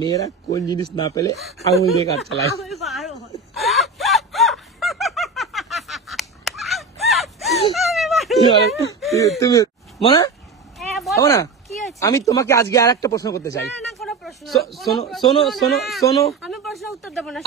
মেয়েরা কোন জিনিস না পেলে আঙুল দিয়ে কাজ চালায়? তুমি মনে না, আমি তোমাকে আজকে আর একটা প্রশ্ন করতে চাই। শোনো শোনো শোনো শোনো, আমি প্রশ্ন উত্তর দেব না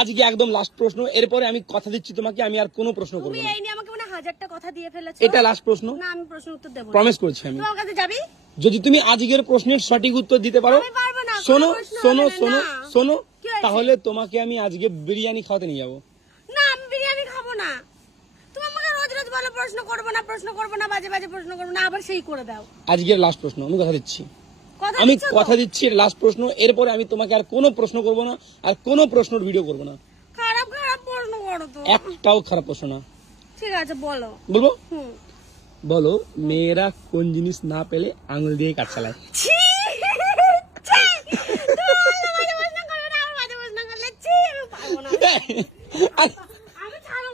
আজকে একদম লাস্ট প্রশ্ন, এরপরে আমি কথা দিচ্ছি তোমাকে আমি আর কোনো প্রশ্ন করব না। তুমি এই নিয়ে আমাকে মানে হাজারটা কথা দিয়ে ফেলেছো। এটা লাস্ট প্রশ্ন, না আমি প্রশ্ন উত্তর দেব না, প্রমিস করছি আমি। তোমার কাছে যাবি যদি তুমি আজকের প্রশ্নের সঠিক উত্তর দিতে পারো, আমি পারবো না। শোনো শোনো হবে শোনো না। শোনো, কি হয়েছে? তাহলে তোমাকে আমি আজকে বিরিয়ানি খাওয়াতে নিয়ে যাবো। না আমি বিরিয়ানি খাবো না। তুমি আমাকে রোজ রোজ বলো প্রশ্ন করবো না বাজে বাজে প্রশ্ন করবো না, আবার সেই করে দাও। আজকের লাস্ট প্রশ্ন, আমি কথা দিচ্ছি, কথা আমি দিচ্ছো তো? কথা দিচ্ছি লাস্ট প্রশ্ন, এরপরে আমি তোমাকে আর কোনো প্রশ্ন করব না, আর কোনো প্রশ্নের ভিডিও করব না। খারাপ খারাপ প্রশ্ন করো তো। একটাও খারাপ প্রশ্ন না। ঠিক আছে বলো। বলবো? হুম। বলো, মেয়েরা কোন জিনিস না পেলে আঙুল দিয়ে কাজ চালায়? ছি! ছি! তুমি আমাকে বাজে প্রশ্ন করবে না, আমার বাজে প্রশ্ন করলে ছি, আমি পারবো না। আমি ছাড়ো,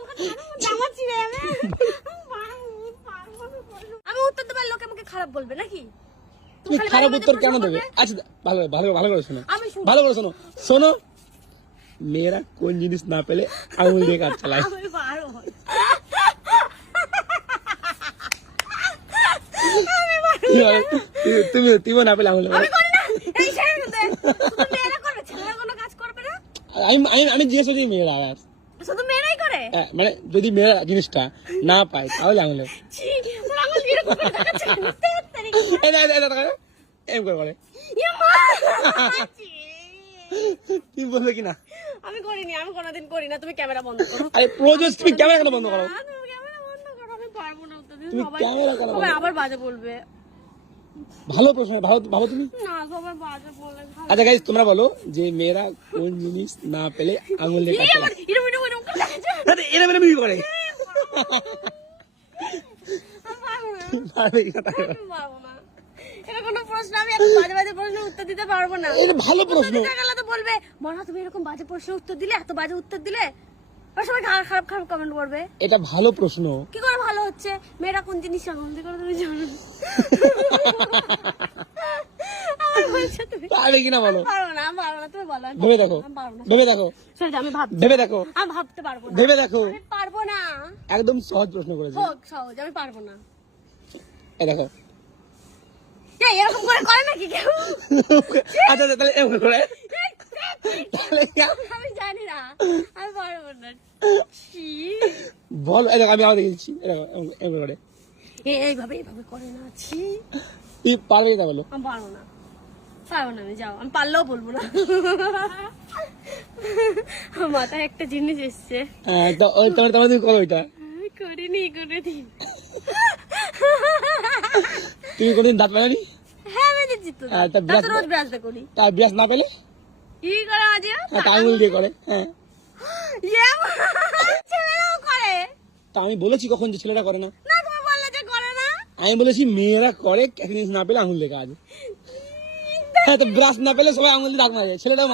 জামাচ্ছি রে আমি। আমি উত্তর দেবার লোকে আমাকে খারাপ বলবে নাকি? তুমি খালি খারাপ বাজে উত্তর বাজে কেন প্রশ্ন দেবে? করবে? আচ্ছা ভালো ভালো ভালো করে শোনো, আমি শুনবো। ভালো করে শোনো। শোনো, মেয়েরা কোন জিনিস না পেলে আঙুল দিয়ে কাজ চালায়? আমি পারবো না। তুমি না পেলে আঙুল দিয়ে আমি করি না। এই ছেড়ে দে। শুধু মেয়েরা করবে, ছেলেরা কোনো কাজ করবে না? আমি জিজ্ঞেস করছি মেয়েরা আর শুধু মেয়েরাই করে? মানে যদি মেয়েরা জিনিসটা না পায় তাহলে আঙুলে ছি, আমার আঙুল এরকম করে দেখাচ্ছে। এম করে বলে। ইয়ে মা! ছি। তুমি বলবে কি না? আমি করিনি, আমি কোনোদিন করি না। তুমি ক্যামেরা বন্ধ করো। আরে প্রযোজ, তুমি ক্যামেরা কেন বন্ধ করো? না, তুমি ক্যামেরা বন্ধ করো। আমি পারবো না উত্তর দিতে। তুমি ক্যামেরা কেন সবাই আবার বাজে বলবে। ভালো প্রশ্ন, ভালো ভালো তুমি। না, সবাই বাজে বলে। আচ্ছা গাইস, তোমরা বলো যে মেয়েরা কোন জিনিস না পেলে আঙুল দিয়ে কাজ চালায়? এরকম করে দেখাচ্ছে। আরে এরা মেরে বিয়ে করে। আমি পারবো না। পারবে কি না তাই বলো। আমি পারবো না। এটা কোনো প্রশ্ন, আমি এত বাজে বাজে প্রশ্নের উত্তর দিতে পারবো না। এটা ভালো প্রশ্ন। উত্তর দিতে গেলে তো বলবে, মনা তুমি এরকম বাজে প্রশ্নের উত্তর দিলে, এত বাজে উত্তর দিলে। আর সবাই খারাপ খারাপ কমেন্ট করবে। এটা ভালো প্রশ্ন। কি করে ভালো হচ্ছে? মেয়েরা কোন জিনিস আনন্দ করে তুমি জানো? আমার বলছো তুমি। পারবে কি না বলো। পারবো না, আমি পারবো না, তুমি বলো। আমি ভেবে দেখো, আমি পারবো না। ভেবে দেখো, সরি, আমি ভাবছি। ভেবে দেখো, আমি ভাবতে পারবো না। ভেবে দেখো। আমি পারবো না। একদম সহজ প্রশ্ন করেছি। হোক সহজ, আমি পারবো না। এই দেখো। কে এরকম করে করে নাকি কেউ? আচ্ছা তাহলে এম করে তাহলে আমি জানি না, আমি পারবো না। ছি। বল। এই দেখো, আমি আবার দেখেছি। এম করে এইভাবে এইভাবে করে না। ছি। তুই পারবে কি না বলো। আমি পারবো না, পারবো না। আমি যাও, আমি পারলেও বলবো না। আমার মাথায় একটা জিনিস এসছে। হ্যাঁ, তো তোমার তোমার তুমি করো ওইটা। আমি করিনি কোনোদিন। তুমি কোনদিন দাঁত পেলানি? হ্যাঁ আমি দিচ্ছি তো। হ্যাঁ, তা তা তো রোজ ব্রাশটা করি। তার ব্রাশ না পেলে? কি করে আজকে? হ্যাঁ, তা আঙুল দিয়ে করে। হ্যাঁ, ইয়ে মা, ছেলেরাও করে। তা আমি বলেছি কখন যে ছেলেরা করে না? না তুমি বললে যে করে না। আমি বলেছি মেয়েরা করে, এক জিনিস না পেলে আঙুল দিয়ে কাজ। হ্যাঁ, তো ব্রাশ না পেলে সবাই আঙুল দিয়ে দাঁত মারে, ছেলেটাও